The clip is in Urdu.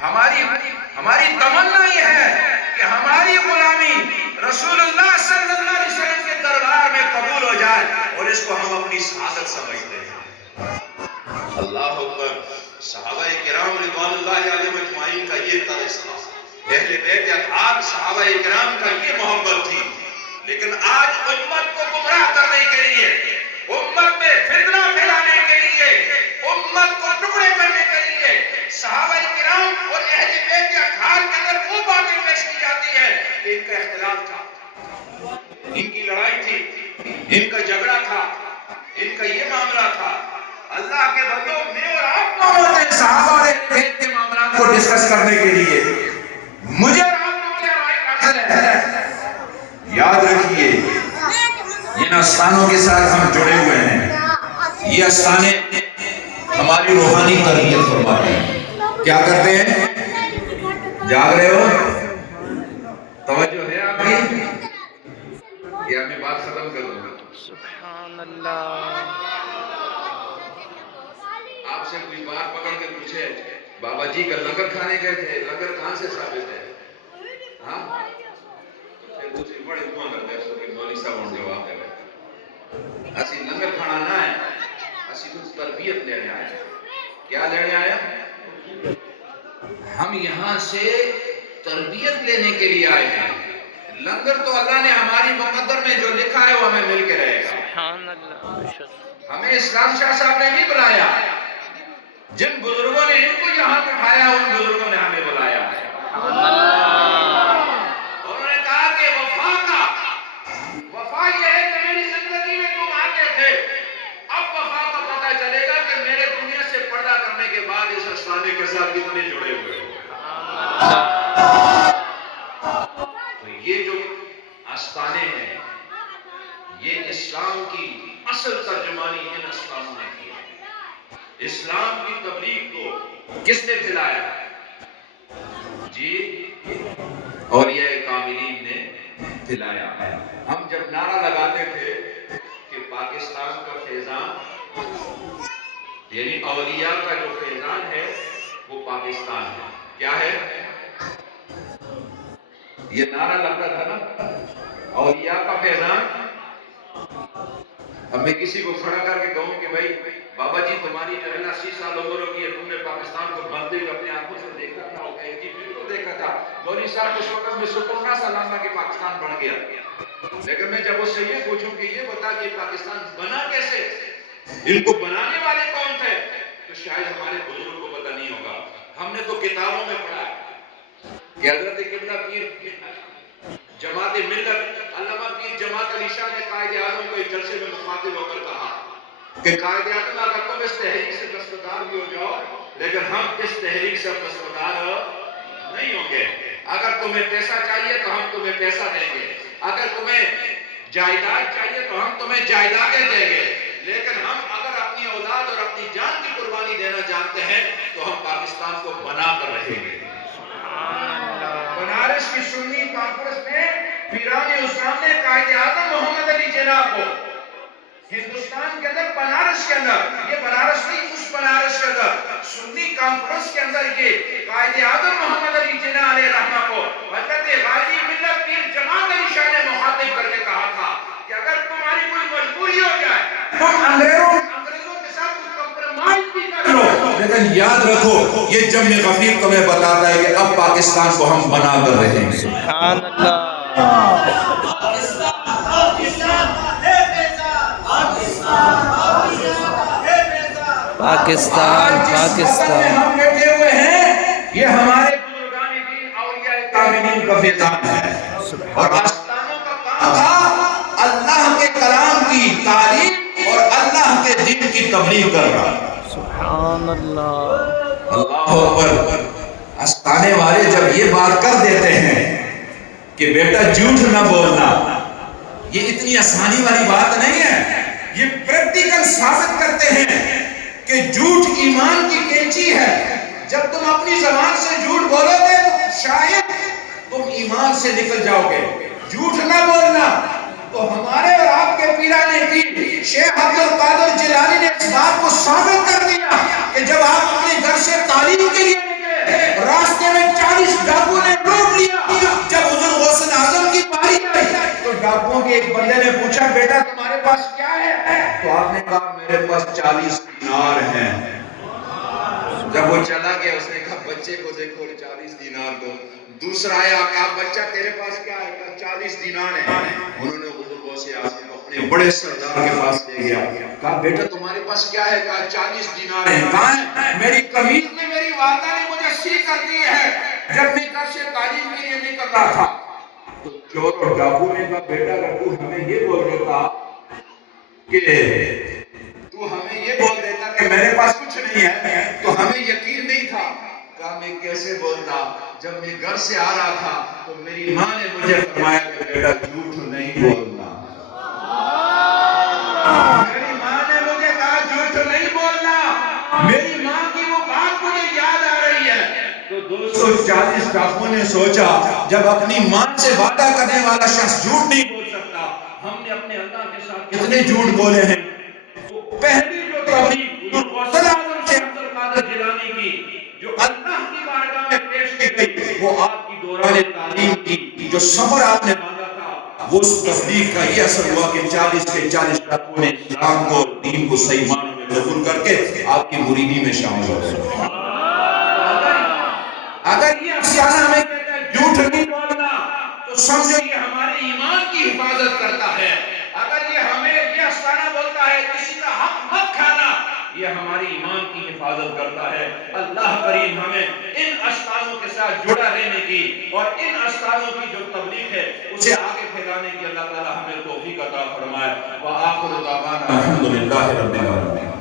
ہماری ہماری تمنا یہ ہے کہ ہماری غلامی رسول اللہ صلی اللہ علیہ وسلم کے دربار میں قبول ہو جائے اور اس کو ہم اپنی سعادت سمجھتے ہیں۔ اللہ اکبر۔ صحابہ کرام رضوان اللہ علیہم اجمعین کا یہ طرز تھا، اہل بیت اطہار صحابہ کرام کا یہ محبت تھی۔ لیکن آج امت کو گمراہ کرنے کے لیے، امت میں فتنہ پھیلانے کے لیے، امت کو ٹکڑے کرنے کے لیے صحابہ کرام اور اہل بیت اطہار کے اندر وہ باتیں پیش کی جاتی ہے کہ ان کا اختلاف تھا، ان کی لڑائی تھی، ان کا جھگڑا تھا، ان کا یہ معاملہ تھا۔ اللہ کے بندوں میں اور آپ کو ہوتے ہیں صحابہ اور اہل بیت کے معاملات کو ڈسکس کرنے کے لیے۔ مجھے اور آپ کو کیا رائے حاصل ہے؟ یاد رکھیے جن آستانوں کے ساتھ ہم جڑے ہوئے ہیں، یہ آستانے ہماری روحانی تربیت فرماتے ہیں۔ کیا کرتے ہیں؟ جاگ رہے ہو؟ توجہ ہے آپ کی؟ یا میں بات ختم کر دوں گا؟ سبحان اللہ۔ آپ سے کوئی بات پکڑ کے پوچھے بابا جی کا لنگر کھانے گئے تھے، لنگر کہاں سے ثابت ہے؟ ہاں؟ پھر دوسری بڑی دعا کرتے ہیں اس کو کہ مولوی صاحب ہوں جواب دے گئے۔ اسی لنگر کھانا نہ ہے، اسی کچھ تربیت لینے آئے ہیں۔ کیا لینے آئے ہیں؟ ہم یہاں سے تربیت لینے کے لیے آئے ہیں۔ لنگر تو اللہ نے ہماری مقدر میں جو لکھا ہے وہ ہمیں مل کے رہے گا۔ سبحان اللہ۔ ہمیں اسلام شاہ صاحب نے نہیں بلایا، جن بزرگوں نے ان کو یہاں بٹھایا ان بزرگوں نے ہمیں بلایا ہے۔ انہوں نے کہا کہ وفا یہ ہے کہ میری زندگی میں تم آتے تھے، اب وفا کا پتہ چلے گا کہ میرے دنیا سے پردہ کرنے کے بعد اس آستانے کے ساتھ کتنے جڑے ہوئے ہو۔ تو یہ جو آستانے ہیں یہ اسلام کی اصل ترجمانی ان آستانوں نے کی ہے۔ اسلام کی تبلیغ کو کس نے پھیلایا؟ جی اولیاء کاملین نے پھیلایا ہے۔ ہم جب نعرہ لگاتے تھے کہ پاکستان کا فیضان، یعنی اولیاء کا جو فیضان ہے وہ پاکستان ہے۔ کیا ہے؟ یہ نعرہ لگتا تھا نا، اولیاء کا فیضان۔ اب میں کسی کو کھڑا کر کے کہوں کہ بھائی بابا جی تمہاری جو ہے نا 80 سال عمر ہو گئی ہے، تم نے پاکستان کو بنتے ہوئے اپنے آنکھوں سے دیکھا تھا؟ وہ کہے جی بالکل دیکھا تھا، مولوی صاحب اس وقت میں سپرنا سلامہ کہ پاکستان بن گیا۔ لیکن میں جب اس سے یہ پوچھوں کہ یہ بتا کہ پاکستان بنا کیسے، ان کو بنانے والے کون تھے، تو شاید ہمارے بزرگوں کو پتہ نہیں ہوگا۔ ہم نے تو کتابوں میں پڑھا کہ حضرت قبلہ پیر جماعت ملت علامہ پیر جماعت علی شاہ نے قائد اعظم کو ایک جلسے میں مخاطب ہو کر کہا کہ قائد اعظم اگر تم اس تحریک سے دستبردار بھی ہو جاؤ لیکن ہم اس تحریک سے دستبردار نہیں ہوں گے۔ اگر تمہیں پیسہ چاہیے تو ہم تمہیں پیسہ دیں گے، اگر تمہیں جائیداد چاہیے تو ہم تمہیں جائیدادیں دیں گے، لیکن ہم اگر اپنی اولاد اور اپنی جان کی قربانی دینا جانتے ہیں تو ہم پاکستان کو بنا کر رہیں گے۔ بنارس کی سنی کانفرنس میں پیران اسلام نے قائد اعظم محمد علی جناح کو ہندوستان کے اندر بنارس کے اندر، یہ بنارس نہیں اس بنارس کے اندر سنی کانفرنس کے اندر یہ قائد اعظم محمد علی جناح علیہ رحمہ کو حضرت غازی ملت پیر جماعت علی شاہ نے مخاطب کر کے کہا تھا کہ اگر تمہاری کوئی مجبوری ہو جائے تم انگریزوں کے ساتھ کچھ کمپرومائز بھی کر لو، لیکن یاد رکھو یہ جم غفیر تمہیں بتاتا ہے کہ اب پاکستان کو ہم بنا کر رہے ہیں۔ سبحان اللہ۔ پاکستان پاکستان ہم بیٹھے ہوئے ہیں یہ ہمارے بزرگان دین اولیاء کاملین کا فیضان ہے، اور آستانوں کا کام تھا اللہ کے کلام کی تعلیم اور اللہ کے دین کی تبلیغ کرنا۔ سبحان اللہ۔ اللہ اکبر۔ آستانے والے جب یہ بات کر دیتے ہیں کہ بیٹا جھوٹ نہ بولنا، یہ اتنی آسانی والی بات نہیں ہے، یہ پریکٹیکل ثابت کرتے ہیں کہ جھوٹ ایمان کی کینچی ہے۔ جب تم اپنی زبان سے جھوٹ بولو گے تو شاید تم ایمان سے نکل جاؤ گے۔ جھوٹ نہ بولنا تو ہمارے اور آپ کے پیران دین شیخ عبد القادر جیلانی نے اس بات کو ثابت کر دیا کہ جب آپ اپنے گھر سے تعلیم کے لیے نکلے، راستہ ڈاکوؤں کے ایک بندے نے پوچھا بیٹا تمہارے پاس کیا ہے؟ تو آپ نے کہا میرے پاس 40 دینار ہیں۔ جب وہ چلا گیا اس نے کہا بچے کو دیکھو 40 دینار دو۔ دوسرا آیا کہا بچہ تیرے پاس کیا ہے؟ کہا 40 دینار ہیں۔ انہوں نے بزرگوں سے اپنے بڑے سردار کے پاس لے گیا، کہا بیٹا تمہارے پاس کیا ہے؟ کہا 40 دینار ہیں۔ کہاں ہے؟ میری قمیض میں میری والدہ نے مجھے سی کر دی ہے جب میں گھر سے تعلیم کے لیے نکل رہا تھا۔ تو چور اور ڈاکو نے کہا بیٹا اگر تو ہمیں یہ بول دیتا کہ میرے پاس کچھ نہیں ہے تو ہمیں یقین نہیں تھا۔ کہا میں کیسے بولتا؟ جب میں گھر سے آ رہا تھا تو میری ماں نے مجھے فرمایا کہ بیٹا جھوٹ نہیں بولنا۔ میری ماں نے مجھے کہا جھوٹ نہیں بولنا۔ میری ماں کی وہ بات مجھے یاد آ رہی ہے۔ تو 240 ڈاکوؤں نے سوچا جب اپنی ماں سے وعدہ کرنے والا شخص جھوٹ نہیں بول سکتا، ہم نے اپنے اللہ کے ساتھ کتنے جھوٹ بولے ہیں۔ تو پہلی جو تقریب حضور غوث اعظم سے عبد القادر جیلانی کی جو اللہ کی بارگاہ میں پیش کی گئی، وہ آپ کی دوران تعلیم کی جو سفر آپ نے مانگا تھا، وہ اس تصدیق کا یہ اثر ہوا کہ 40 کے 40 ڈاکوؤں نے اسلام کو اور دین کو صحیح معنوں میں قبول کر کے آپ کی مریدی میں شامل ہو گئے۔ اگر یہ افسانہ ہمیں کہتا ہے جھوٹ نہیں بولنا تو سمجھو یہ ہمارے ایمان کی حفاظت کرتا ہے۔ اگر یہ ہمیں یہ افسانہ بولتا ہے کسی کا حق مت کھانا، یہ ہماری ایمان کی حفاظت کرتا ہے۔ اللہ کریم ہمیں ان افسانوں کے ساتھ جڑا رہنے کی اور ان افسانوں کی جو تبلیغ ہے اسے آگے پھیلانے کی اللہ تعالی ہمیں توفیق عطا فرمائے۔ وآخر دعوانا الحمدللہ رب العالمین۔